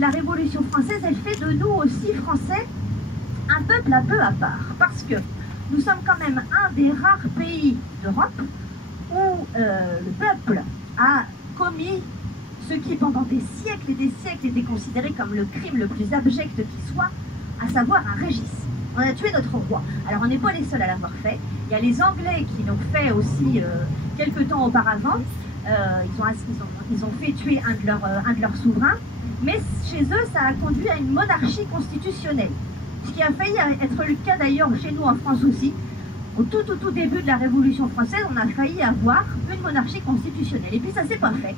la Révolution française, elle fait de nous aussi Français un peuple un peu à part, parce que nous sommes quand même un des rares pays d'Europe où le peuple a commis ce qui pendant des siècles et des siècles était considéré comme le crime le plus abject qui soit, à savoir un régis. On a tué notre roi. Alors on n'est pas les seuls à l'avoir fait. Il y a les Anglais qui l'ont fait aussi quelques temps auparavant. Ils ont fait tuer un de leurs souverains. Mais chez eux, ça a conduit à une monarchie constitutionnelle. Ce qui a failli être le cas d'ailleurs chez nous en France aussi. Au tout début de la Révolution française, on a failli avoir une monarchie constitutionnelle. Et puis ça s'est pas fait.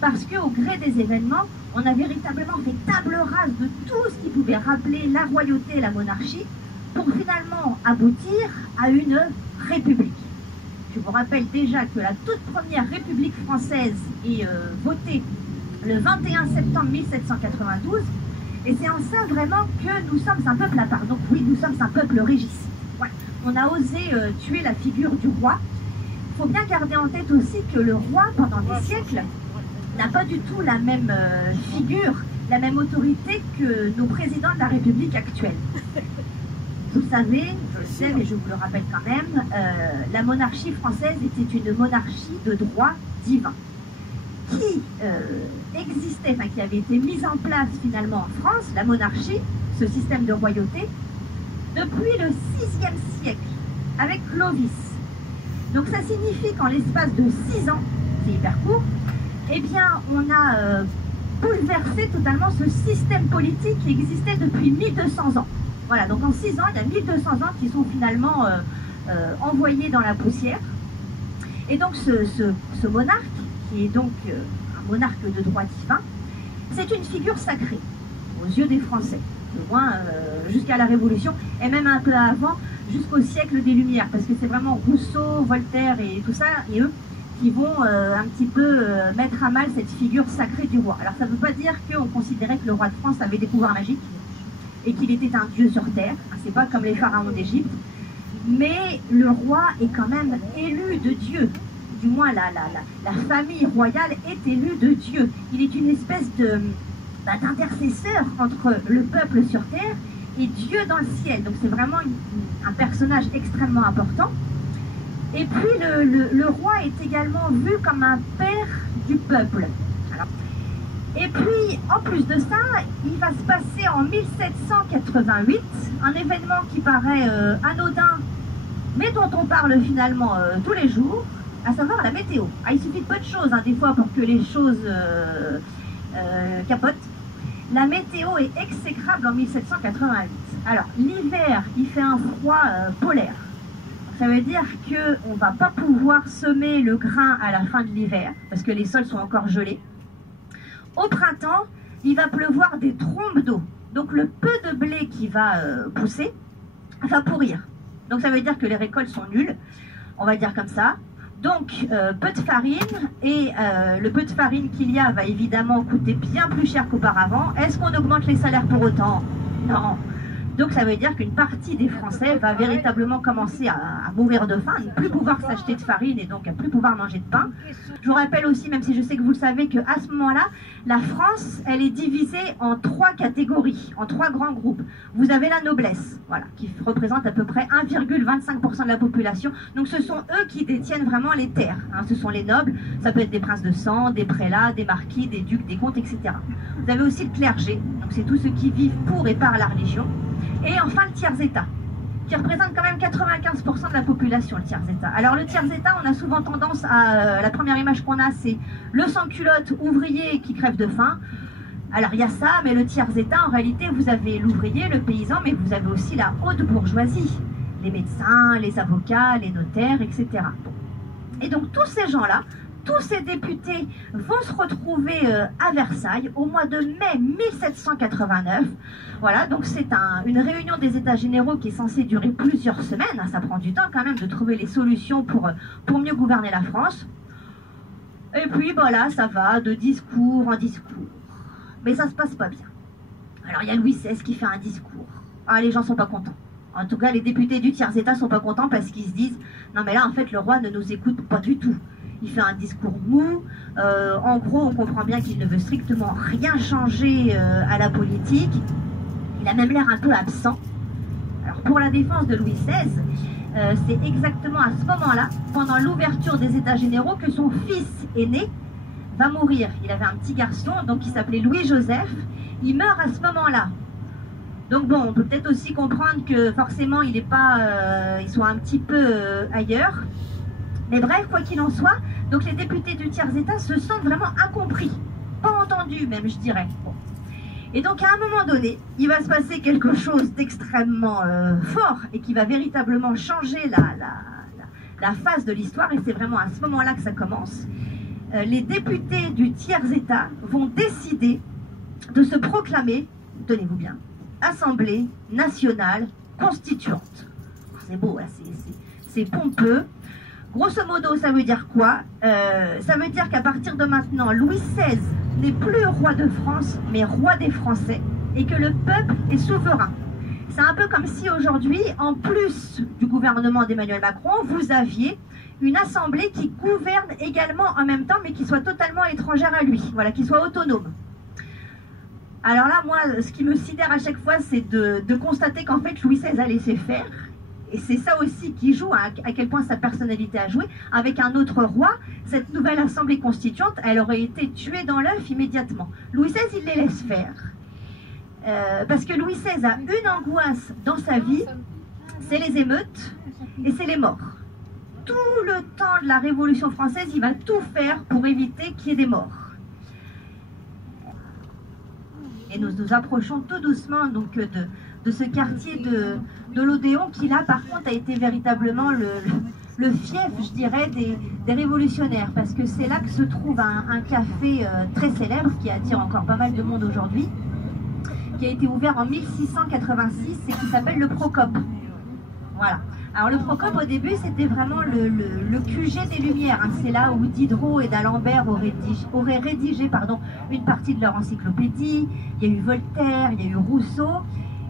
Parce qu'au gré des événements, on a véritablement fait table rase de tout ce qui pouvait rappeler la royauté et la monarchie pour finalement aboutir à une république. Je vous rappelle déjà que la toute première république française est votée le 21 septembre 1792 et c'est en ça vraiment que nous sommes un peuple à part. Donc oui, nous sommes un peuple régis. Ouais. On a osé tuer la figure du roi. Il faut bien garder en tête aussi que le roi, pendant des siècles, n'a pas du tout la même figure, la même autorité que nos présidents de la République actuelle. Vous savez, je le sais, mais je vous le rappelle quand même, la monarchie française était une monarchie de droit divin qui existait, enfin qui avait été mise en place finalement en France, la monarchie, ce système de royauté, depuis le VIe siècle, avec Clovis. Donc ça signifie qu'en l'espace de 6 ans, c'est hyper court, eh bien, on a bouleversé totalement ce système politique qui existait depuis 1200 ans. Voilà, donc en 6 ans, il y a 1200 ans qui sont finalement envoyés dans la poussière. Et donc ce monarque, qui est donc un monarque de droit divin, c'est une figure sacrée aux yeux des Français, au moins jusqu'à la Révolution, et même un peu avant, jusqu'au siècle des Lumières, parce que c'est vraiment Rousseau, Voltaire et tout ça, et eux, qui vont un petit peu mettre à mal cette figure sacrée du roi. Alors ça ne veut pas dire qu'on considérait que le roi de France avait des pouvoirs magiques et qu'il était un dieu sur terre, c'est pas comme les pharaons d'Égypte, mais le roi est quand même élu de Dieu, du moins la famille royale est élue de Dieu. Il est une espèce d'intercesseur entre le peuple sur terre et Dieu dans le ciel, donc c'est vraiment un personnage extrêmement important. Et puis le roi est également vu comme un père du peuple. Alors, et puis en plus de ça, il va se passer en 1788 un événement qui paraît anodin, mais dont on parle finalement tous les jours, à savoir la météo. Ah, il suffit de peu de choses des fois pour que les choses capotent. La météo est exécrable en 1788. Alors l'hiver, il fait un froid polaire. Ça veut dire qu'on ne va pas pouvoir semer le grain à la fin de l'hiver, parce que les sols sont encore gelés. Au printemps, il va pleuvoir des trombes d'eau. Donc le peu de blé qui va pousser va pourrir. Donc ça veut dire que les récoltes sont nulles, on va dire comme ça. Donc peu de farine, et le peu de farine qu'il y a va évidemment coûter bien plus cher qu'auparavant. Est-ce qu'on augmente les salaires pour autant? Non. Donc ça veut dire qu'une partie des Français va véritablement commencer à mourir de faim, à ne plus pouvoir s'acheter de farine et donc à ne plus pouvoir manger de pain. Je vous rappelle aussi, même si je sais que vous le savez, qu'à ce moment-là, la France, elle est divisée en 3 catégories, en 3 grands groupes. Vous avez la noblesse, voilà, qui représente à peu près 1,25% de la population. Donc ce sont eux qui détiennent vraiment les terres. Ce sont les nobles, ça peut être des princes de sang, des prélats, des marquis, des ducs, des comtes, etc. Vous avez aussi le clergé, donc c'est tous ceux qui vivent pour et par la religion. Et enfin le tiers-état, qui représente quand même 95% de la population, le tiers-état. Alors le tiers-état, on a souvent tendance à... la première image qu'on a, c'est le sans-culotte ouvrier qui crève de faim. Alors il y a ça, mais le tiers-état, en réalité, vous avez l'ouvrier, le paysan, mais vous avez aussi la haute bourgeoisie. Les médecins, les avocats, les notaires, etc. Et donc tous ces gens-là, tous ces députés vont se retrouver à Versailles au mois de mai 1789. Voilà, donc c'est une réunion des États généraux qui est censée durer plusieurs semaines. Ça prend du temps quand même de trouver les solutions pour mieux gouverner la France. Et puis voilà, ça va de discours en discours. Mais ça se passe pas bien. Alors il y a Louis XVI qui fait un discours. Ah, les gens sont pas contents. En tout cas, les députés du tiers-état sont pas contents parce qu'ils se disent « Non mais là, en fait, le roi ne nous écoute pas du tout. il fait un discours mou. En gros, on comprend bien qu'il ne veut strictement rien changer à la politique. Il a même l'air un peu absent. Alors, pour la défense de Louis XVI, c'est exactement à ce moment-là, pendant l'ouverture des États généraux, que son fils aîné va mourir. Il avait un petit garçon, donc il s'appelait Louis-Joseph. Il meurt à ce moment-là. Donc bon, on peut peut-être aussi comprendre que forcément il soit un petit peu ailleurs. Mais bref, quoi qu'il en soit, donc les députés du tiers-État se sentent vraiment incompris, pas entendus même, je dirais. Bon. Et donc à un moment donné, il va se passer quelque chose d'extrêmement fort et qui va véritablement changer la phase de l'histoire, et c'est vraiment à ce moment-là que ça commence. Les députés du tiers-État vont décider de se proclamer, tenez-vous bien, Assemblée nationale constituante. C'est beau, hein, c'est pompeux. Grosso modo, ça veut dire quoi? Ça veut dire qu'à partir de maintenant, Louis XVI n'est plus roi de France, mais roi des Français, et que le peuple est souverain. C'est un peu comme si aujourd'hui, en plus du gouvernement d'Emmanuel Macron, vous aviez une assemblée qui gouverne également en même temps, mais qui soit totalement étrangère à lui, voilà, qui soit autonome. Alors là, moi, ce qui me sidère à chaque fois, c'est de constater qu'en fait, Louis XVI a laissé faire. Et c'est ça aussi qui joue, à quel point sa personnalité a joué. Avec un autre roi, cette nouvelle assemblée constituante, elle aurait été tuée dans l'œuf immédiatement. Louis XVI, il les laisse faire. Parce que Louis XVI a une angoisse dans sa vie, c'est les émeutes et c'est les morts. Tout le temps de la Révolution française, il va tout faire pour éviter qu'il y ait des morts. Et nous nous approchons tout doucement donc de ce quartier de l'Odéon qui là par contre a été véritablement le fief, je dirais, des révolutionnaires, parce que c'est là que se trouve un café très célèbre qui attire encore pas mal de monde aujourd'hui, qui a été ouvert en 1686 et qui s'appelle le Procope. Voilà. Alors le Procope au début c'était vraiment le QG des Lumières, hein. C'est là où Diderot et d'Alembert auraient rédigé une partie de leur encyclopédie. Il y a eu Voltaire, il y a eu Rousseau,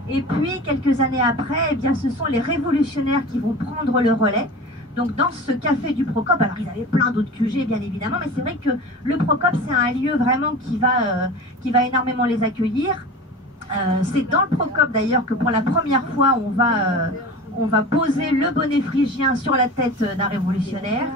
et puis quelques années après, eh bien, ce sont les révolutionnaires qui vont prendre le relais. Donc dans ce café du Procope, alors ils avaient plein d'autres QG bien évidemment, mais c'est vrai que le Procope c'est un lieu vraiment qui va énormément les accueillir. C'est dans le Procope d'ailleurs que pour la première fois on va poser le bonnet phrygien sur la tête d'un révolutionnaire.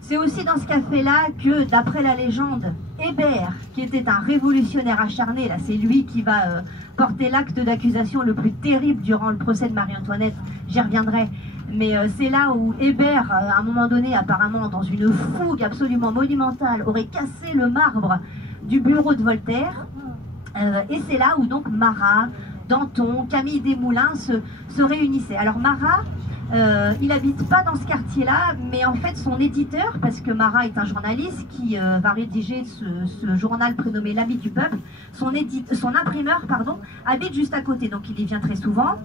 C'est aussi dans ce café-là que, d'après la légende, Hébert, qui était un révolutionnaire acharné, là c'est lui qui va porter l'acte d'accusation le plus terrible durant le procès de Marie-Antoinette, j'y reviendrai, mais c'est là où Hébert, à un moment donné, apparemment dans une fougue absolument monumentale, aurait cassé le marbre du bureau de Voltaire, et c'est là où donc Marat, Danton, Camille Desmoulins se réunissaient. Alors Marat, il n'habite pas dans ce quartier-là, mais en fait son éditeur, parce que Marat est un journaliste qui va rédiger ce journal prénommé L'Ami du Peuple, son imprimeur, habite juste à côté, donc il y vient très souvent.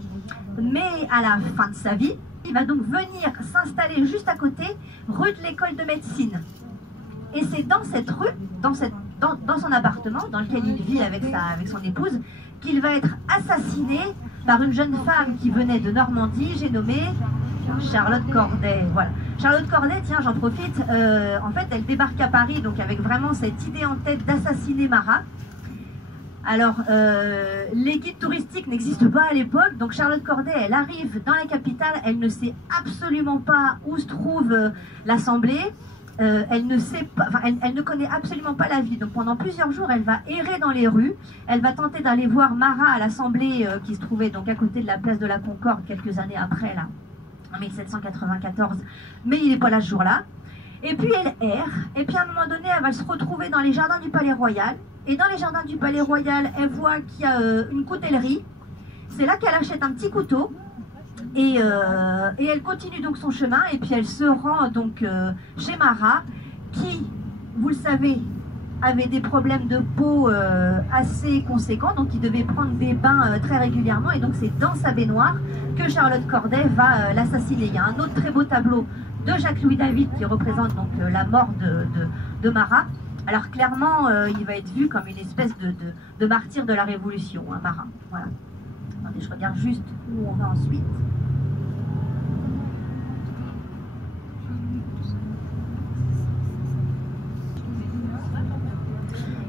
Mais à la fin de sa vie, il va donc venir s'installer juste à côté, rue de l'École de médecine. Et c'est dans cette rue, dans son appartement, dans lequel il vit avec son épouse, qu'il va être assassiné par une jeune femme qui venait de Normandie, j'ai nommé Charlotte Corday. Voilà. Charlotte Corday, tiens, j'en profite, en fait, elle débarque à Paris, donc avec vraiment cette idée en tête d'assassiner Marat. Alors, les guides touristiques n'existent pas à l'époque, donc Charlotte Corday, elle arrive dans la capitale, elle ne sait absolument pas où se trouve l'Assemblée. Elle ne connaît absolument pas la ville, donc pendant plusieurs jours elle va errer dans les rues, elle va tenter d'aller voir Marat à l'Assemblée qui se trouvait donc à côté de la place de la Concorde quelques années après, là, en 1794, mais il n'est pas là ce jour-là. Et puis elle erre, et puis à un moment donné elle va se retrouver dans les jardins du Palais Royal, et dans les jardins du Palais Royal elle voit qu'il y a une coutellerie, c'est là qu'elle achète un petit couteau. Et elle continue donc son chemin, et puis elle se rend donc chez Marat, qui, vous le savez, avait des problèmes de peau assez conséquents, donc il devait prendre des bains très régulièrement, et donc c'est dans sa baignoire que Charlotte Corday va l'assassiner. Il y a un autre très beau tableau de Jacques-Louis David qui représente donc la mort de Marat. Alors clairement, il va être vu comme une espèce de martyr de la Révolution, hein, Marat. Voilà. Attendez, je regarde juste où on va ensuite.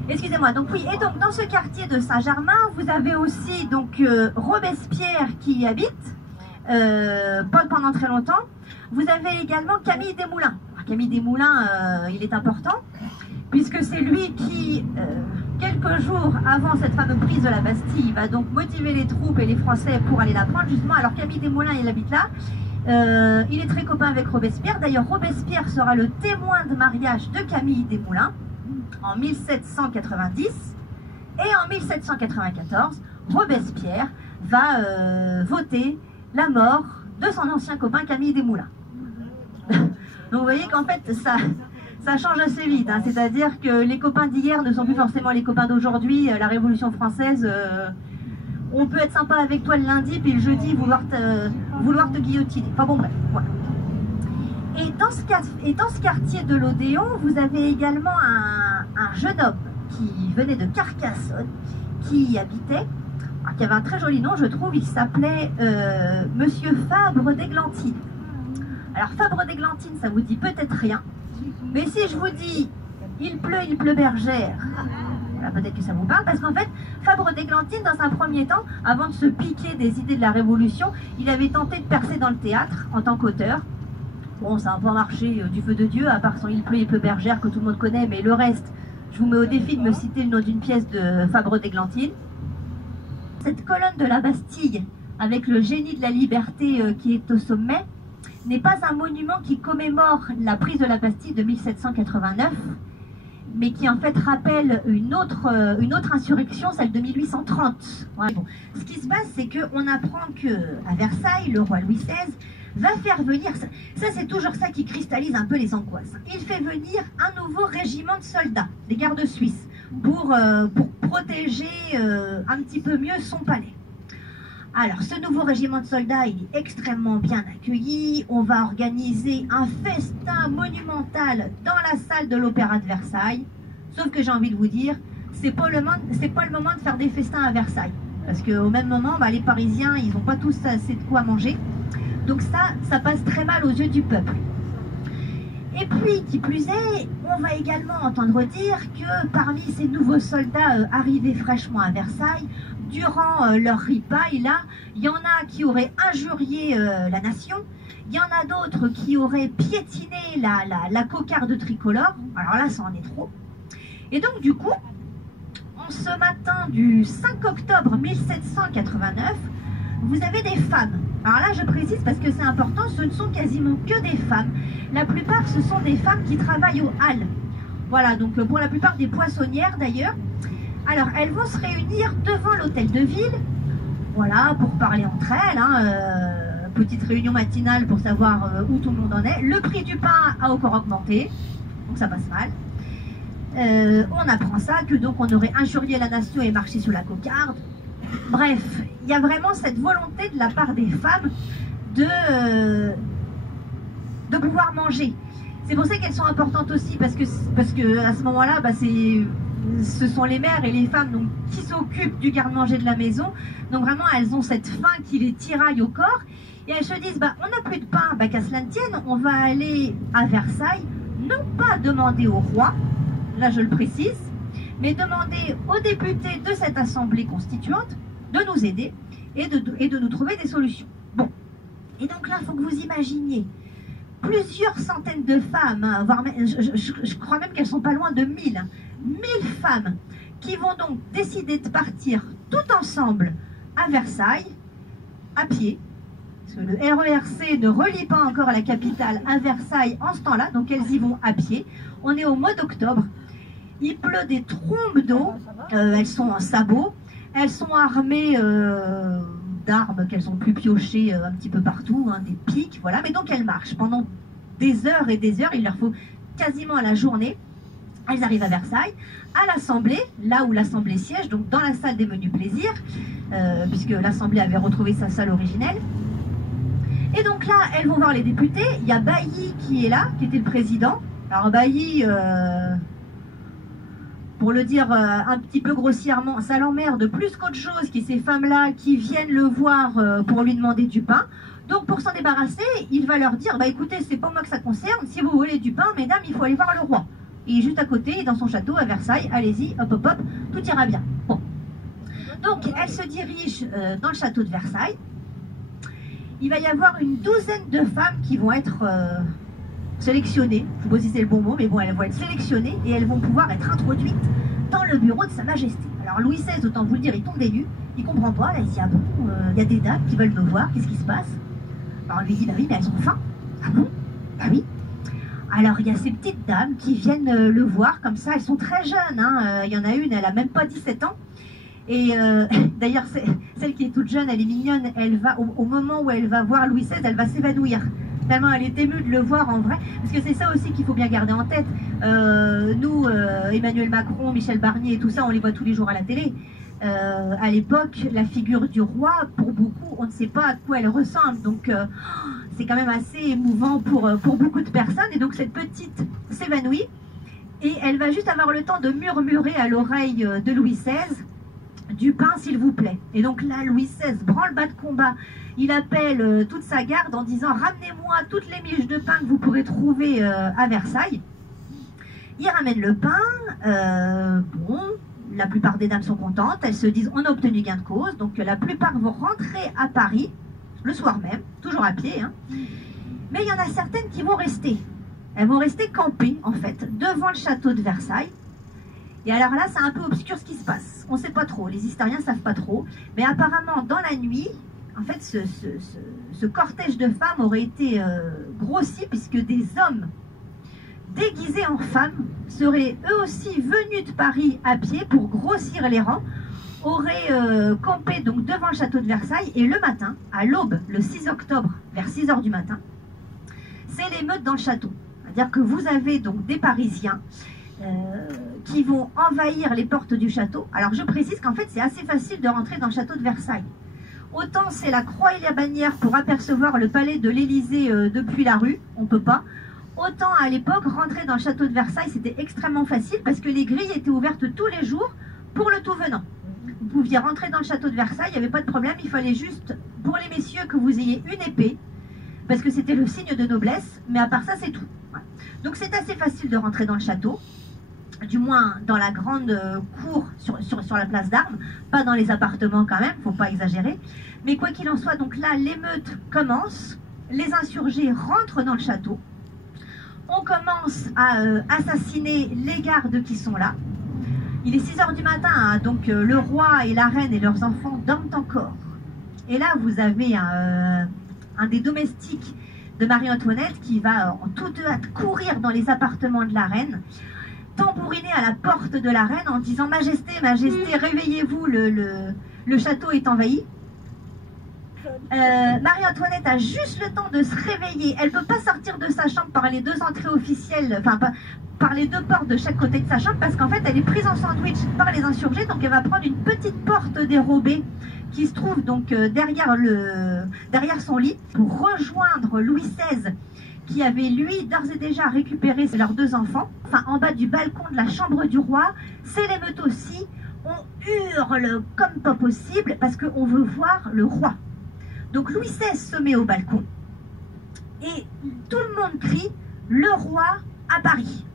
Excusez-moi, donc oui, et donc dans ce quartier de Saint-Germain, vous avez aussi donc Robespierre qui y habite, pas pendant très longtemps. Vous avez également Camille Desmoulins. Alors, Camille Desmoulins, il est important, puisque c'est lui qui, quelques jours avant cette fameuse prise de la Bastille, va donc motiver les troupes et les Français pour aller la prendre, justement. Alors Camille Desmoulins, il habite là. Il est très copain avec Robespierre. D'ailleurs, Robespierre sera le témoin de mariage de Camille Desmoulins en 1790. Et en 1794, Robespierre va voter la mort de son ancien copain Camille Desmoulins. Donc vous voyez qu'en fait, ça change assez vite. Hein. C'est-à-dire que les copains d'hier ne sont plus forcément les copains d'aujourd'hui. La Révolution française, on peut être sympa avec toi le lundi, puis le jeudi vouloir te guillotiner. Enfin bon, bref, voilà. Et dans ce quartier de l'Odéon, vous avez également un jeune homme qui venait de Carcassonne, qui y habitait, qui avait un très joli nom, je trouve. Il s'appelait Monsieur Fabre d'Églantine. Alors Fabre d'Églantine, ça vous dit peut-être rien, mais si je vous dis il pleut bergère, peut-être que ça vous parle, parce qu'en fait Fabre d'Églantine, dans un premier temps, avant de se piquer des idées de la Révolution, il avait tenté de percer dans le théâtre en tant qu'auteur. Bon, ça n'a pas marché du feu de Dieu, à part son il pleut bergère que tout le monde connaît, mais le reste, je vous mets au défi de me citer le nom d'une pièce de Fabre d'Églantine. Cette colonne de la Bastille, avec le génie de la liberté qui est au sommet, n'est pas un monument qui commémore la prise de la Bastille de 1789, mais qui en fait rappelle une autre insurrection, celle de 1830. Ouais. Bon. Ce qui se passe, c'est qu'on apprend qu'à Versailles, le roi Louis XVI va faire venir, ça c'est toujours ça qui cristallise un peu les angoisses, il fait venir un nouveau régiment de soldats, les gardes suisses, pour protéger un petit peu mieux son palais. Alors, ce nouveau régiment de soldats, il est extrêmement bien accueilli. On va organiser un festin monumental dans la salle de l'Opéra de Versailles. Sauf que j'ai envie de vous dire, c'est pas le moment de faire des festins à Versailles. Parce qu'au même moment, les Parisiens, ils n'ont pas tous assez de quoi manger. Donc ça passe très mal aux yeux du peuple. Et puis, qui plus est, on va également entendre dire que parmi ces nouveaux soldats arrivés fraîchement à Versailles, durant leur ripaille, là, il y en a qui auraient injurié la nation, il y en a d'autres qui auraient piétiné la cocarde tricolore. Alors là, ça en est trop. Et donc, du coup, en ce matin du 5 octobre 1789, vous avez des femmes. Alors là, je précise parce que c'est important, ce ne sont quasiment que des femmes. La plupart, ce sont des femmes qui travaillent aux halles. Voilà, donc pour la plupart des poissonnières d'ailleurs. Alors, elles vont se réunir devant l'hôtel de ville, voilà, pour parler entre elles, hein, petite réunion matinale pour savoir où tout le monde en est. Le prix du pain a encore augmenté, donc ça passe mal. On apprend ça, que donc on aurait injurié la nation et marché sur la cocarde. Bref, il y a vraiment cette volonté de la part des femmes de pouvoir manger. C'est pour ça qu'elles sont importantes aussi, parce que à ce moment-là, ce sont les mères et les femmes donc, qui s'occupent du garde-manger de la maison. Donc vraiment, elles ont cette faim qui les tiraille au corps. Et elles se disent, on n'a plus de pain, qu'à cela ne tienne, on va aller à Versailles, non pas demander au roi, là je le précise, mais demander aux députés de cette assemblée constituante de nous aider et de nous trouver des solutions. Bon, et donc là, il faut que vous imaginiez plusieurs centaines de femmes, voire même, je crois même qu'elles sont pas loin de 1000, 1000 femmes qui vont donc décider de partir tout ensemble à Versailles, à pied, parce que le RERC ne relie pas encore la capitale à Versailles en ce temps-là, donc elles y vont à pied. On est au mois d'octobre, il pleut des trombes d'eau, elles sont en sabots, elles sont armées d'armes qu'elles ont pu piocher un petit peu partout, hein, des pics, voilà, mais donc elles marchent pendant des heures et des heures, il leur faut quasiment la journée. Elles arrivent à Versailles, à l'Assemblée, là où l'Assemblée siège, donc dans la salle des menus plaisirs, puisque l'Assemblée avait retrouvé sa salle originelle. Et donc là, elles vont voir les députés. Il y a Bailly qui est là, qui était le président. Alors Bailly, pour le dire un petit peu grossièrement, ça l'emmerde plus qu'autre chose, qui ces femmes-là qui viennent le voir pour lui demander du pain. Donc pour s'en débarrasser, il va leur dire, écoutez, c'est pas moi que ça concerne, si vous voulez du pain, mesdames, il faut aller voir le roi. il est juste à côté, il est dans son château à Versailles, allez-y, hop hop hop, tout ira bien. Bon. Donc elle se dirige dans le château de Versailles. Il va y avoir une douzaine de femmes qui vont être sélectionnées, je ne sais pas si c'est le bon mot, mais bon, elles vont être sélectionnées et elles vont pouvoir être introduites dans le bureau de Sa Majesté. Alors Louis XVI, autant vous le dire, il tombe des nues, il ne comprend pas, là, il dit, ah bon, il y a des dames qui veulent me voir, qu'est-ce qui se passe? Alors on lui dit, bah oui, mais elles ont faim. Ah bon? Bah oui. Alors il y a ces petites dames qui viennent le voir comme ça, elles sont très jeunes, hein. Il y en a une, elle a même pas 17 ans. Et d'ailleurs, celle qui est toute jeune, elle est mignonne, elle va, au moment où elle va voir Louis XVI, elle va s'évanouir. Tellement elle est émue de le voir en vrai, parce que c'est ça aussi qu'il faut bien garder en tête. Nous, Emmanuel Macron, Michel Barnier et tout ça, on les voit tous les jours à la télé. À l'époque, la figure du roi, pour beaucoup, on ne sait pas à quoi elle ressemble. Donc c'est quand même assez émouvant pour beaucoup de personnes. Et donc cette petite s'évanouit et elle va juste avoir le temps de murmurer à l'oreille de Louis XVI, du pain s'il vous plaît. Et donc là, Louis XVI, branle-bas de combat, il appelle toute sa garde en disant, ramenez-moi toutes les miches de pain que vous pourrez trouver à Versailles. Il ramène le pain, bon, la plupart des dames sont contentes, elles se disent, on a obtenu gain de cause, donc la plupart vont rentrer à Paris, le soir même, toujours à pied, hein. Mais il y en a certaines qui vont rester. Elles vont rester campées, en fait, devant le château de Versailles. Et alors là, c'est un peu obscur ce qui se passe. On ne sait pas trop, les historiens ne savent pas trop. Mais apparemment, dans la nuit, en fait, ce cortège de femmes aurait été grossi, puisque des hommes déguisés en femmes seraient eux aussi venus de Paris à pied pour grossir les rangs, auraient campé donc devant le château de Versailles. Et le matin, à l'aube, le 6 octobre, vers 6 h du matin, c'est l'émeute dans le château. C'est-à-dire que vous avez donc des Parisiens qui vont envahir les portes du château. Alors je précise qu'en fait c'est assez facile de rentrer dans le château de Versailles. Autant c'est la croix et la bannière pour apercevoir le palais de l'Élysée depuis la rue, on ne peut pas. Autant à l'époque, rentrer dans le château de Versailles c'était extrêmement facile parce que les grilles étaient ouvertes tous les jours pour le tout venant. Vous pouviez rentrer dans le château de Versailles, il n'y avait pas de problème, il fallait juste pour les messieurs que vous ayez une épée, parce que c'était le signe de noblesse, mais à part ça c'est tout. Voilà. Donc c'est assez facile de rentrer dans le château, du moins dans la grande cour sur la place d'Armes, pas dans les appartements quand même, faut pas exagérer. Mais quoi qu'il en soit, donc là l'émeute commence, les insurgés rentrent dans le château, on commence à assassiner les gardes qui sont là. Il est 6 h du matin, hein, donc le roi et la reine et leurs enfants dorment encore. Et là vous avez un des domestiques de Marie-Antoinette qui va en toute hâte courir dans les appartements de la reine, tambouriner à la porte de la reine en disant « Majesté, Majesté, réveillez-vous, le château est envahi ». Marie-Antoinette a juste le temps de se réveiller. Elle ne peut pas sortir de sa chambre par les deux entrées officielles, enfin par les deux portes de chaque côté de sa chambre, parce qu'en fait elle est prise en sandwich par les insurgés, donc elle va prendre une petite porte dérobée qui se trouve donc derrière son lit pour rejoindre Louis XVI, qui avait lui d'ores et déjà récupéré leurs deux enfants. Enfin, en bas du balcon de la chambre du roi, c'est l'émeute aussi. On hurle comme pas possible parce qu'on veut voir le roi. Donc Louis XVI se met au balcon et tout le monde crie « Le roi à Paris ».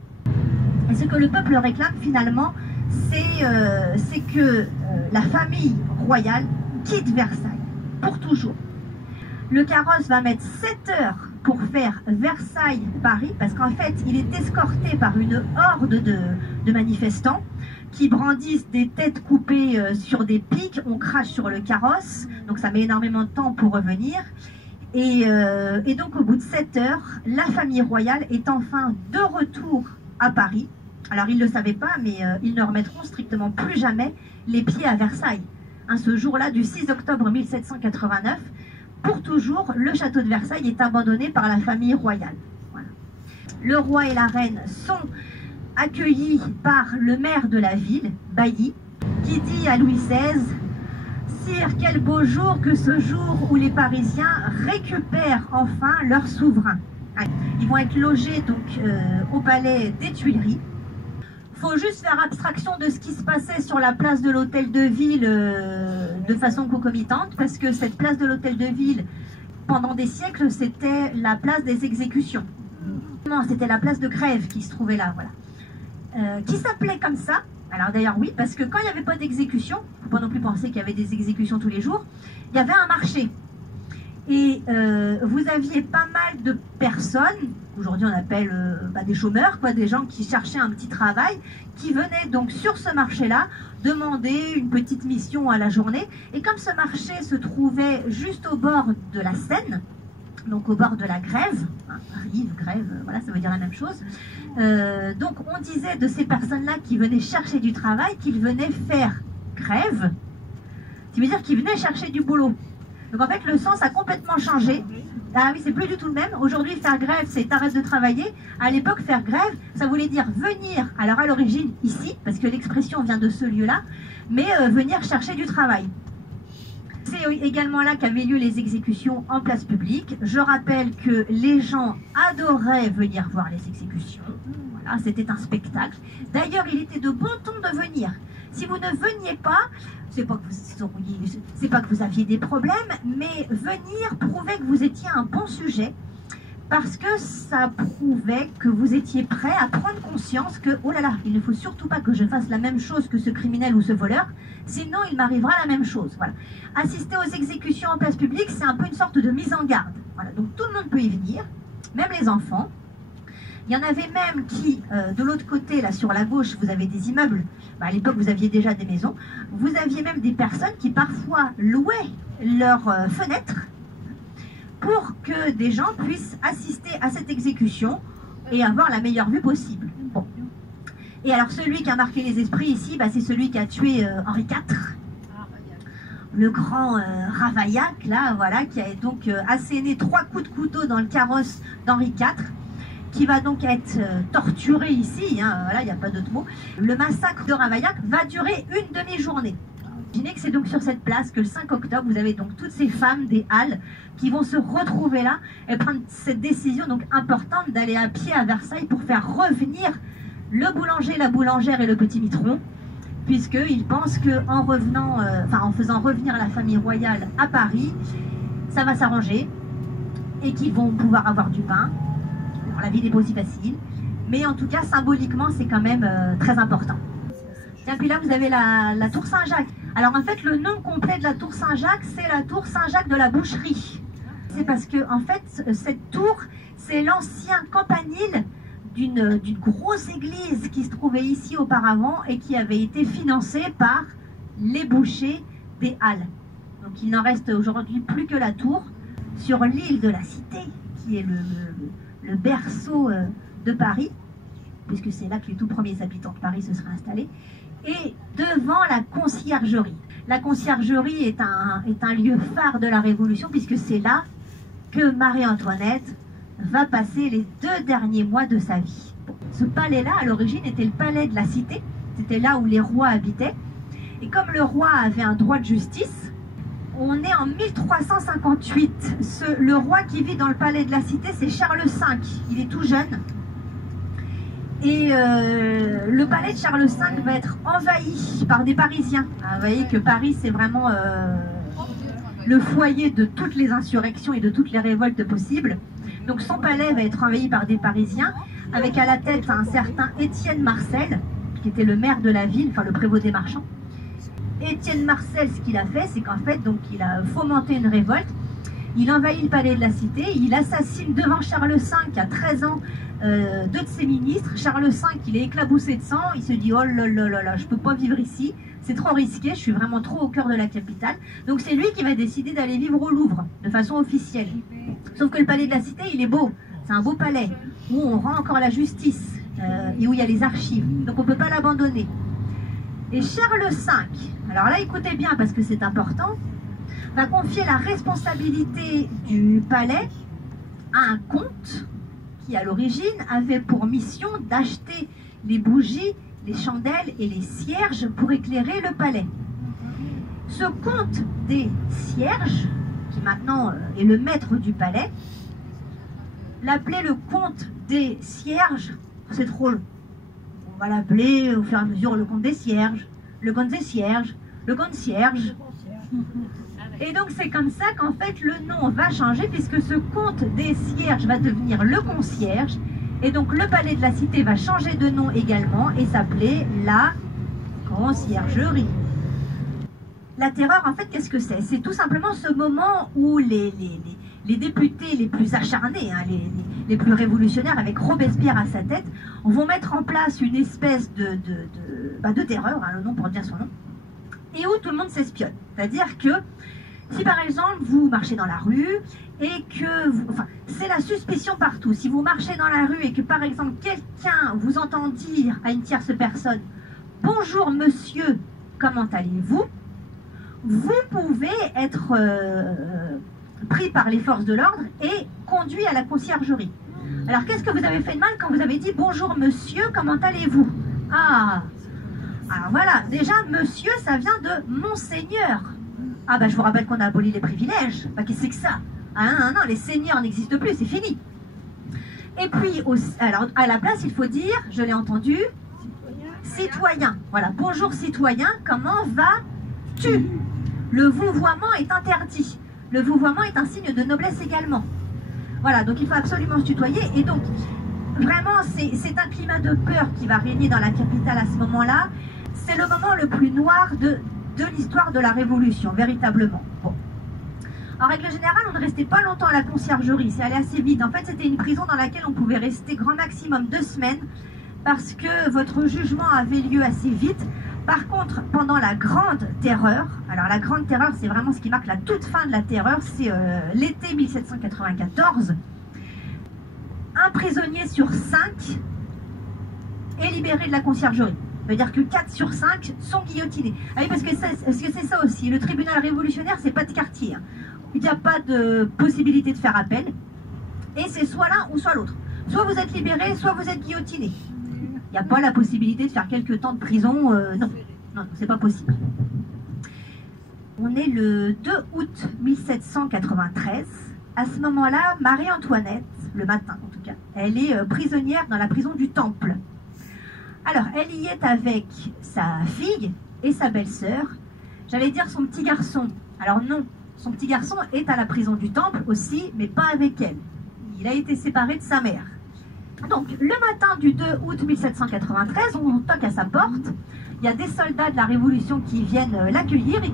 Et ce que le peuple réclame finalement, c'est que la famille royale quitte Versailles pour toujours. Le carrosse va mettre 7 heures pour faire Versailles-Paris, parce qu'en fait, il est escorté par une horde de manifestants qui brandissent des têtes coupées sur des pics, on crache sur le carrosse, donc ça met énormément de temps pour revenir. Et donc au bout de 7 heures, la famille royale est enfin de retour à Paris. Alors ils ne le savaient pas, mais ils ne remettront strictement plus jamais les pieds à Versailles. Hein, ce jour-là, du 6 octobre 1789, pour toujours, le château de Versailles est abandonné par la famille royale. Voilà. Le roi et la reine sont accueillis par le maire de la ville, Bailly, qui dit à Louis XVI « Sire, quel beau jour que ce jour où les Parisiens récupèrent enfin leur souverain. » Ils vont être logés donc au palais des Tuileries. Il faut juste faire abstraction de ce qui se passait sur la place de l'hôtel de ville de façon concomitante, parce que cette place de l'hôtel de ville, pendant des siècles, c'était la place des exécutions. C'était la place de grève qui se trouvait là, voilà. qui s'appelait comme ça. Alors d'ailleurs oui, parce que quand il n'y avait pas d'exécution, il ne faut pas non plus penser qu'il y avait des exécutions tous les jours, il y avait un marché. Et vous aviez pas mal de personnes, aujourd'hui on appelle des chômeurs, quoi, des gens qui cherchaient un petit travail, qui venaient donc sur ce marché-là demander une petite mission à la journée. Et comme ce marché se trouvait juste au bord de la Seine, donc au bord de la Grève, rive, grève, voilà, ça veut dire la même chose. Donc on disait de ces personnes-là qui venaient chercher du travail qu'ils venaient faire grève, ça veut dire qu'ils venaient chercher du boulot. Donc en fait le sens a complètement changé. Ah oui, c'est plus du tout le même. Aujourd'hui faire grève c'est t'arrêtes de travailler. À l'époque faire grève ça voulait dire venir, alors à l'origine ici, parce que l'expression vient de ce lieu-là, mais venir chercher du travail. C'est également là qu'avaient lieu les exécutions en place publique. Je rappelle que les gens adoraient venir voir les exécutions. Voilà, c'était un spectacle. D'ailleurs, il était de bon ton de venir. Si vous ne veniez pas, c'est pas que vous aviez des problèmes, mais venir prouvait que vous étiez un bon sujet, parce que ça prouvait que vous étiez prêt à prendre conscience que, oh là là, il ne faut surtout pas que je fasse la même chose que ce criminel ou ce voleur, sinon il m'arrivera la même chose. Voilà. Assister aux exécutions en place publique, c'est un peu une sorte de mise en garde. Voilà. Donc tout le monde peut y venir, même les enfants. Il y en avait même qui, de l'autre côté, là sur la gauche, vous avez des immeubles. À l'époque, vous aviez déjà des maisons. Vous aviez même des personnes qui parfois louaient leurs fenêtres pour que des gens puissent assister à cette exécution et avoir la meilleure vue possible. Bon. Et alors celui qui a marqué les esprits ici, c'est celui qui a tué Henri IV, le grand Ravaillac, là, voilà, qui a donc asséné 3 coups de couteau dans le carrosse d'Henri IV, qui va donc être torturé ici, hein, voilà, il n'y a pas d'autre mot. Le massacre de Ravaillac va durer une demi-journée. Imaginez que c'est donc sur cette place que le 5 octobre, vous avez donc toutes ces femmes des Halles qui vont se retrouver là et prendre cette décision donc importante d'aller à pied à Versailles pour faire revenir le boulanger, la boulangère et le petit mitron, puisqu'ils pensent qu'en revenant, en faisant revenir la famille royale à Paris, ça va s'arranger et qu'ils vont pouvoir avoir du pain. Alors la vie n'est pas aussi facile, mais en tout cas symboliquement c'est quand même très important. Et puis là vous avez la tour Saint-Jacques. Alors en fait le nom complet de la tour Saint-Jacques c'est la tour Saint-Jacques de la Boucherie. C'est parce que en fait cette tour c'est l'ancien campanile d'une grosse église qui se trouvait ici auparavant et qui avait été financée par les bouchers des Halles. Donc il n'en reste aujourd'hui plus que la tour sur l'île de la Cité qui est le berceau de Paris, puisque c'est là que les tout premiers habitants de Paris se seraient installés, et devant la conciergerie. La conciergerie est un lieu phare de la Révolution, puisque c'est là que Marie-Antoinette va passer les 2 derniers mois de sa vie. Ce palais-là, à l'origine, était le palais de la Cité, c'était là où les rois habitaient, et comme le roi avait un droit de justice, on est en 1358. Le roi qui vit dans le palais de la Cité, c'est Charles V. Il est tout jeune. Et le palais de Charles V va être envahi par des Parisiens. Vous voyez que Paris, c'est vraiment le foyer de toutes les insurrections et de toutes les révoltes possibles. Donc son palais va être envahi par des Parisiens, avec à la tête un certain Étienne Marcel, qui était le maire de la ville, enfin le prévôt des marchands. Étienne Marcel, ce qu'il a fait, c'est qu'en fait, donc, il a fomenté une révolte, il envahit le palais de la Cité, il assassine devant Charles V, qui a 13 ans, 2 de ses ministres. Charles V, il est éclaboussé de sang, il se dit « Oh là là là là, je ne peux pas vivre ici, c'est trop risqué, je suis vraiment trop au cœur de la capitale. » Donc c'est lui qui va décider d'aller vivre au Louvre, de façon officielle. Sauf que le palais de la Cité, il est beau, c'est un beau palais, où on rend encore la justice, et où il y a les archives, donc on ne peut pas l'abandonner. Et Charles V, alors là écoutez bien parce que c'est important, va confier la responsabilité du palais à un comte qui à l'origine avait pour mission d'acheter les bougies, les chandelles et les cierges pour éclairer le palais. Ce comte des cierges, qui maintenant est le maître du palais, l'appelait le comte des cierges, c'est drôle. On va l'appeler au fur et à mesure le comte des cierges, le comte des cierges, le concierge. Et donc c'est comme ça qu'en fait le nom va changer, puisque ce comte des cierges va devenir le concierge, Et donc le palais de la Cité va changer de nom également et s'appeler la Conciergerie. La terreur, en fait, qu'est-ce que c'est? C'est tout simplement ce moment où les députés les plus acharnés, hein, les plus révolutionnaires, avec Robespierre à sa tête, vont mettre en place une espèce de terreur, hein, le nom pour dire son nom, et où tout le monde s'espionne. C'est-à-dire que si par exemple vous marchez dans la rue et que, enfin, c'est la suspicion partout. Si vous marchez dans la rue et que par exemple quelqu'un vous entend dire à une tierce personne « Bonjour monsieur, comment allez-vous ?» vous pouvez être pris par les forces de l'ordre et conduit à la conciergerie. Alors qu'est-ce que vous avez fait de mal quand vous avez dit « Bonjour monsieur, comment allez-vous » Ah, alors voilà, déjà monsieur ça vient de Monseigneur. Ah bah je vous rappelle qu'on a aboli les privilèges. Bah qu'est-ce que c'est que ça? Ah non, non, les seigneurs n'existent plus, c'est fini. Et puis, alors à la place, il faut dire, je l'ai entendu, citoyen. Voilà, bonjour citoyen, comment vas-tu? Le vouvoiement est interdit. Le vouvoiement est un signe de noblesse également. Voilà, donc il faut absolument se tutoyer. Et donc, vraiment, c'est un climat de peur qui va régner dans la capitale à ce moment-là. C'est le moment le plus noir de l'histoire de la Révolution, véritablement. Bon. En règle générale, on ne restait pas longtemps à la conciergerie, c'est allé assez vite. En fait, c'était une prison dans laquelle on pouvait rester grand maximum 2 semaines parce que votre jugement avait lieu assez vite. Par contre, pendant la Grande Terreur, alors la Grande Terreur, c'est vraiment ce qui marque la toute fin de la Terreur, c'est l'été 1794, un prisonnier sur 5 est libéré de la conciergerie. Ça veut dire que 4 sur 5 sont guillotinés. Ah oui, parce que c'est ça aussi, le tribunal révolutionnaire, c'est pas de quartier. Hein. Il n'y a pas de possibilité de faire appel. Et c'est soit l'un ou soit l'autre. Soit vous êtes libéré, soit vous êtes guillotiné. Il n'y a pas la possibilité de faire quelques temps de prison. Non, non, c'est pas possible. On est le 2 août 1793. À ce moment-là, Marie-Antoinette, le matin en tout cas, elle est prisonnière dans la prison du Temple. Alors, elle y est avec sa fille et sa belle-sœur. J'allais dire son petit garçon. Alors non, son petit garçon est à la prison du Temple aussi, mais pas avec elle. Il a été séparé de sa mère. Donc, le matin du 2 août 1793, on toque à sa porte. Il y a des soldats de la Révolution qui viennent l'accueillir et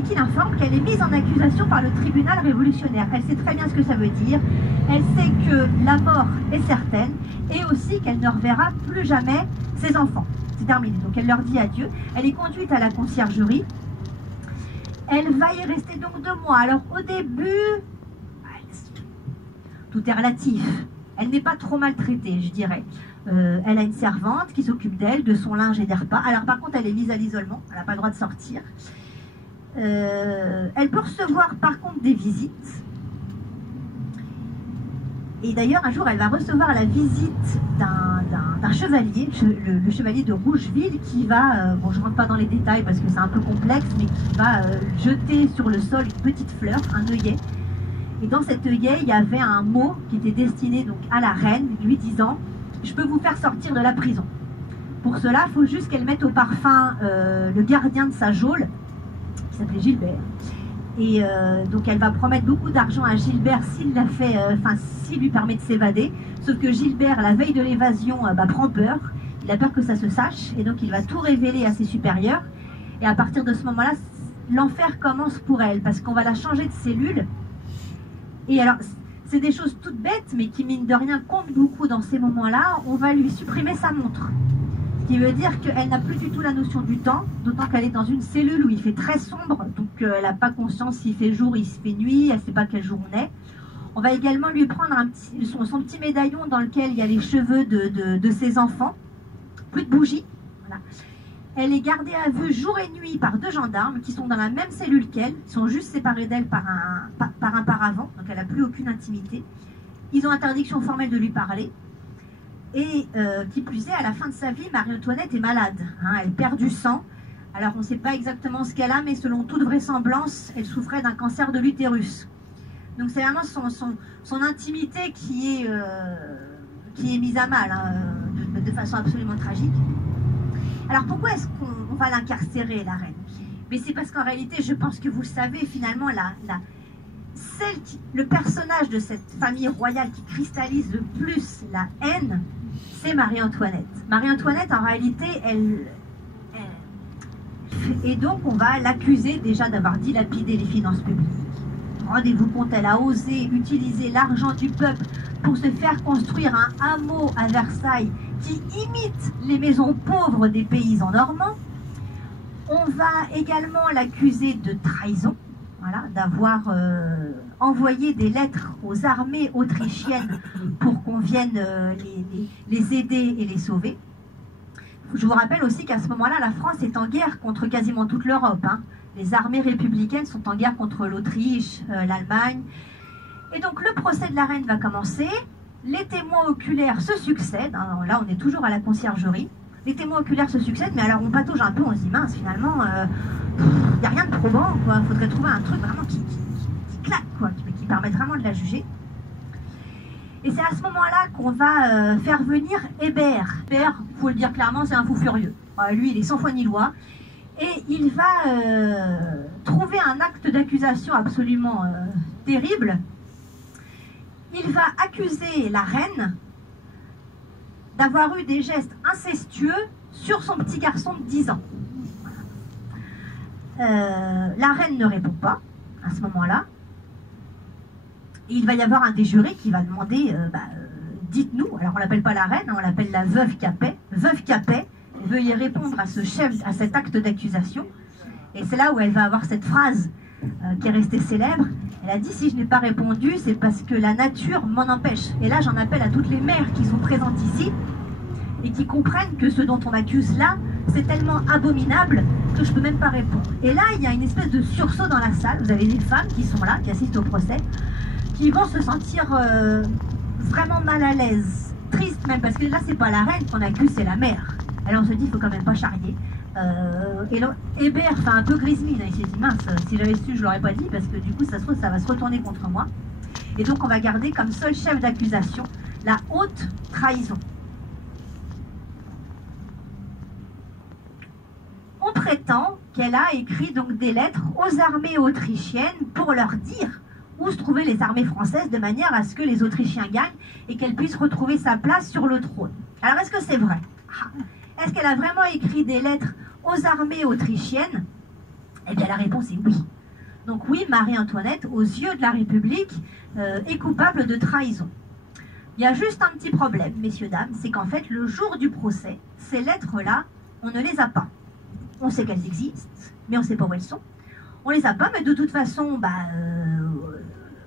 qui l'informent qu'elle est mise en accusation par le tribunal révolutionnaire. Elle sait très bien ce que ça veut dire. Elle sait que la mort est certaine et aussi qu'elle ne reverra plus jamais ses enfants. C'est terminé. Donc, elle leur dit adieu. Elle est conduite à la conciergerie. Elle va y rester donc 2 mois. Alors, au début, tout est relatif. Elle n'est pas trop maltraitée, je dirais. Elle a une servante qui s'occupe d'elle, de son linge et des repas. Alors par contre, elle est mise à l'isolement. Elle n'a pas le droit de sortir. Elle peut recevoir par contre des visites. Et d'ailleurs, un jour, elle va recevoir la visite d'un chevalier, le chevalier de Rougeville, qui va, bon, je ne rentre pas dans les détails parce que c'est un peu complexe, mais qui va jeter sur le sol une petite fleur, un œillet. Et dans cet œillet, il y avait un mot qui était destiné donc à la reine, lui disant « Je peux vous faire sortir de la prison ». Pour cela, il faut juste qu'elle mette au parfum le gardien de sa geôle, qui s'appelait Gilbert. Et donc elle va promettre beaucoup d'argent à Gilbert s'il la fait, s'il lui permet de s'évader. Sauf que Gilbert, la veille de l'évasion, prend peur. Il a peur que ça se sache, et donc il va tout révéler à ses supérieurs. Et à partir de ce moment-là, l'enfer commence pour elle, parce qu'on va la changer de cellule. Et alors, c'est des choses toutes bêtes, mais qui, mine de rien, comptent beaucoup dans ces moments-là. On va lui supprimer sa montre. Ce qui veut dire qu'elle n'a plus du tout la notion du temps, d'autant qu'elle est dans une cellule où il fait très sombre, donc elle n'a pas conscience s'il fait jour, il se fait nuit, elle ne sait pas quel jour on est. On va également lui prendre son petit médaillon dans lequel il y a les cheveux de ses enfants. Plus de bougies. Voilà. Elle est gardée à vue jour et nuit par 2 gendarmes qui sont dans la même cellule qu'elle, sont juste séparés d'elle par un paravent, donc elle n'a plus aucune intimité. Ils ont interdiction formelle de lui parler. Et qui plus est, à la fin de sa vie, Marie-Antoinette est malade. Hein, elle perd du sang. Alors on ne sait pas exactement ce qu'elle a, mais selon toute vraisemblance, elle souffrait d'un cancer de l'utérus. Donc c'est vraiment son intimité qui est mise à mal, hein, de façon absolument tragique. Alors pourquoi est-ce qu'on va l'incarcérer, la reine? Mais c'est parce qu'en réalité, je pense que vous le savez, finalement, le personnage de cette famille royale qui cristallise le plus la haine, c'est Marie-Antoinette. Marie-Antoinette, en réalité, et donc on va l'accuser déjà d'avoir dilapidé les finances publiques. Rendez-vous compte, elle a osé utiliser l'argent du peuple pour se faire construire un hameau à Versailles qui imite les maisons pauvres des paysans normands. On va également l'accuser de trahison, voilà, d'avoir envoyé des lettres aux armées autrichiennes pour qu'on vienne les aider et les sauver. Je vous rappelle aussi qu'à ce moment-là, la France est en guerre contre quasiment toute l'Europe. Hein. Les armées républicaines sont en guerre contre l'Autriche, l'Allemagne. Et donc le procès de la reine va commencer. Les témoins oculaires se succèdent. Hein. Là, on est toujours à la conciergerie. Les témoins oculaires se succèdent, mais alors on patauge un peu, on se dit mince, finalement, il n'y a rien de probant, quoi. Il faudrait trouver un truc vraiment qui claque, quoi, qui permette vraiment de la juger. Et c'est à ce moment-là qu'on va faire venir Hébert. Hébert, il faut le dire clairement, c'est un fou furieux. Lui, il est sans foi ni loi. Et il va trouver un acte d'accusation absolument terrible. Il va accuser la reine d'avoir eu des gestes incestueux sur son petit garçon de 10 ans. La reine ne répond pas à ce moment-là. Et il va y avoir un des jurés qui va demander, dites-nous, alors on l'appelle pas la reine, on l'appelle la veuve Capet. Veuve Capet, veuillez répondre à cet acte d'accusation. Et c'est là où elle va avoir cette phrase qui est restée célèbre. Elle a dit, si je n'ai pas répondu, c'est parce que la nature m'en empêche. Et là, j'en appelle à toutes les mères qui sont présentes ici et qui comprennent que ce dont on m'accuse là, c'est tellement abominable que je ne peux même pas répondre. Et là, il y a une espèce de sursaut dans la salle. Vous avez des femmes qui sont là, qui assistent au procès, qui vont se sentir vraiment mal à l'aise, triste même, parce que là, c'est pas la reine qu'on accuse, c'est la mère. Alors on se dit, il faut quand même pas charrier. Et là, Hébert fait un peu grismine, il s'est dit, mince, si j'avais su, je l'aurais pas dit, parce que du coup, ça se trouve, ça va se retourner contre moi. Et donc, on va garder comme seul chef d'accusation la haute trahison. On prétend qu'elle a écrit donc des lettres aux armées autrichiennes pour leur dire où se trouvaient les armées françaises de manière à ce que les Autrichiens gagnent et qu'elle puisse retrouver sa place sur le trône. Alors, est-ce que c'est vrai? Est-ce qu'elle a vraiment écrit des lettres aux armées autrichiennes? Eh bien, la réponse est oui. Donc oui, Marie-Antoinette, aux yeux de la République, est coupable de trahison. Il y a juste un petit problème, messieurs, dames, c'est qu'en fait, le jour du procès, ces lettres-là, on ne les a pas. On sait qu'elles existent, mais on ne sait pas où elles sont. On ne les a pas, mais de toute façon,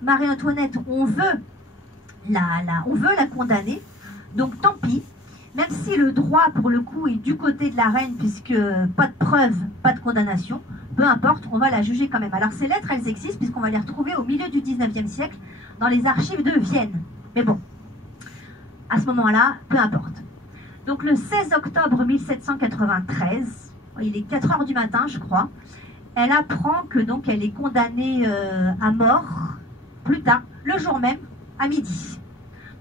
Marie-Antoinette, on veut la condamner, donc tant pis. Même si le droit, pour le coup, est du côté de la reine, puisque pas de preuve, pas de condamnation, peu importe, on va la juger quand même. Alors ces lettres, elles existent, puisqu'on va les retrouver au milieu du 19e siècle, dans les archives de Vienne. Mais bon, à ce moment-là, peu importe. Donc le 16 octobre 1793, il est 4 heures du matin, je crois, elle apprend que donc elle est condamnée à mort, plus tard, le jour même, à midi.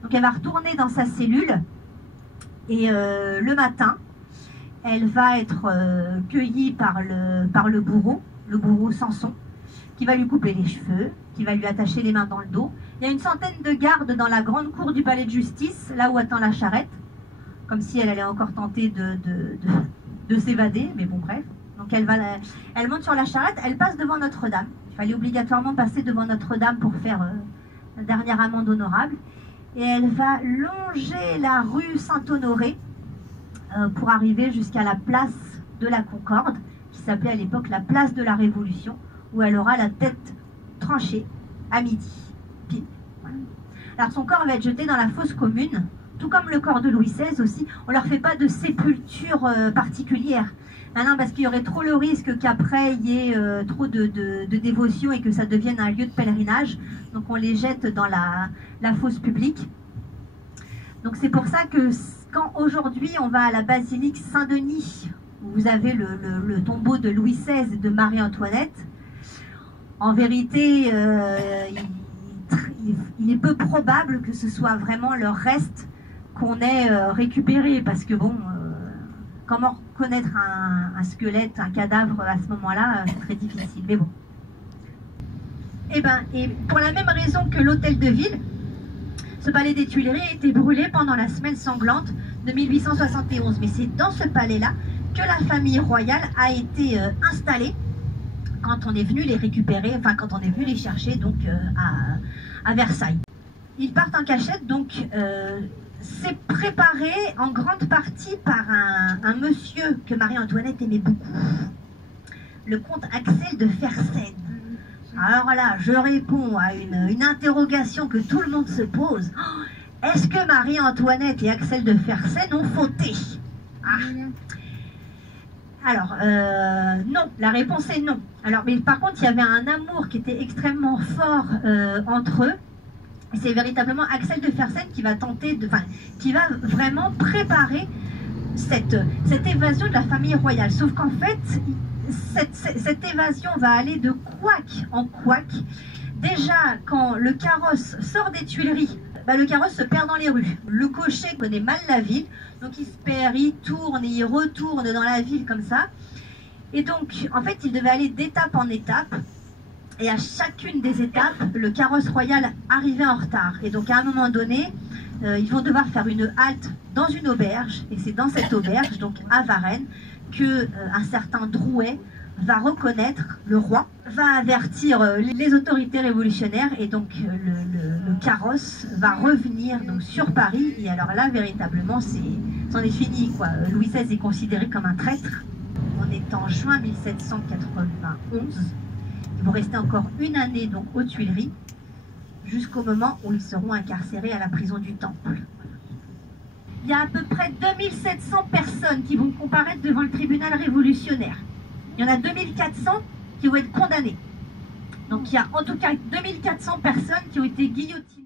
Donc elle va retourner dans sa cellule, et le matin, elle va être cueillie par le bourreau Samson, qui va lui couper les cheveux, qui va lui attacher les mains dans le dos. Il y a une centaine de gardes dans la grande cour du palais de justice, là où attend la charrette, comme si elle allait encore tenter de s'évader, mais bon, bref. Donc elle monte sur la charrette, elle passe devant Notre-Dame. Il fallait obligatoirement passer devant Notre-Dame pour faire la dernière amende honorable. Et elle va longer la rue Saint-Honoré pour arriver jusqu'à la place de la Concorde, qui s'appelait à l'époque la place de la Révolution, où elle aura la tête tranchée à midi. Pile. Voilà. Alors son corps va être jeté dans la fosse commune, tout comme le corps de Louis XVI aussi. On ne leur fait pas de sépulture particulière. Non, parce qu'il y aurait trop le risque qu'après il y ait trop de dévotion et que ça devienne un lieu de pèlerinage. Donc on les jette dans la fosse publique. Donc c'est pour ça que quand aujourd'hui on va à la basilique Saint-Denis, où vous avez le tombeau de Louis XVI et de Marie-Antoinette, en vérité il est peu probable que ce soit vraiment leur reste qu'on ait récupéré, parce que bon... comment reconnaître un squelette, un cadavre à ce moment-là, c'est très difficile, mais bon. Et pour la même raison que l'hôtel de ville, ce palais des Tuileries a été brûlé pendant la semaine sanglante de 1871. Mais c'est dans ce palais-là que la famille royale a été installée quand on est venu les récupérer, enfin quand on est venu les chercher donc à Versailles. Ils partent en cachette, donc c'est préparé en grande partie par un monsieur que Marie-Antoinette aimait beaucoup, le comte Axel de Fersen. Alors là, je réponds à une interrogation que tout le monde se pose. Est-ce que Marie-Antoinette et Axel de Fersen ont fauté? Alors, non, la réponse est non. Alors, mais par contre, il y avait un amour qui était extrêmement fort entre eux. C'est véritablement Axel de Fersen qui va tenter qui va vraiment préparer cette évasion de la famille royale. Sauf qu'en fait, cette évasion va aller de couac en couac. Déjà, quand le carrosse sort des Tuileries, le carrosse se perd dans les rues. Le cocher connaît mal la ville, donc il se perd, il tourne et il retourne dans la ville comme ça. Et donc, en fait, il devait aller d'étape en étape. Et à chacune des étapes, le carrosse royal arrivait en retard. Et donc, à un moment donné, ils vont devoir faire une halte dans une auberge. Et c'est dans cette auberge, donc à Varennes, qu'un certain Drouet va reconnaître le roi, va avertir les autorités révolutionnaires, et donc le carrosse va revenir donc sur Paris. Et alors là, véritablement, c'en est fini, quoi. Louis XVI est considéré comme un traître. On est en juin 1791. Ils vont rester encore une année donc aux Tuileries, jusqu'au moment où ils seront incarcérés à la prison du Temple. Il y a à peu près 2700 personnes qui vont comparaître devant le tribunal révolutionnaire. Il y en a 2400 qui vont être condamnées. Donc il y a en tout cas 2400 personnes qui ont été guillotinées.